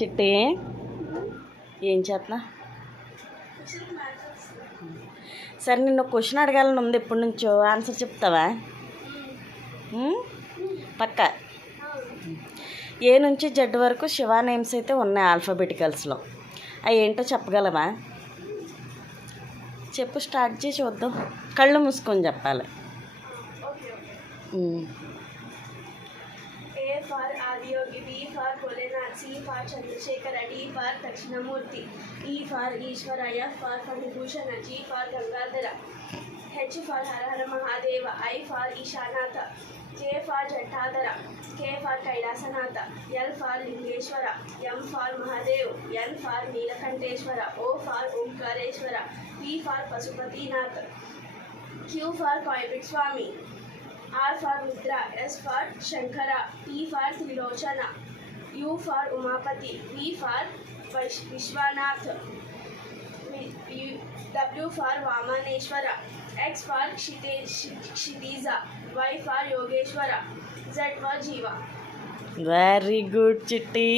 చిట్టి ఏం చేస్తున్నా? సరే నిన్ను క్వశ్చన్ అడగాలని ఉంది, ఎప్పటి నుంచో. ఆన్సర్ చెప్తావా? పక్క. ఏ నుంచి జెడ్ వరకు శివ నేమ్స్ అయితే ఉన్నాయి ఆల్ఫాబెటికల్స్లో. అవి ఏంటో చెప్పగలవా? చెప్పు, స్టార్ట్ చేసి చూద్దాం. కళ్ళు మూసుకొని చెప్పాలి. A for Adiyogi, B for Bholenath, C for Chandrasekhara, D for Dakshinamurti, E for Ishwara, F for Fanibhushana, G for Gangadhara, H for Harahara Mahadeva, I for Ishanatha, J for Jatadhara, K for Kailasanatha, L for Lingeshwara, M for Mahadev, N for Neelakanteshwara, O for Omkareshwara, P for Pasupatinath, Q for Koibit Swami, R for Rudra, S for Shankara, T for Trilochana, U for Umapati, V for Vishwanath, W for Vamaneshwara, X for Kshitiza, Y for Yogeshwara, Z for Jiva. Very good చిట్టి.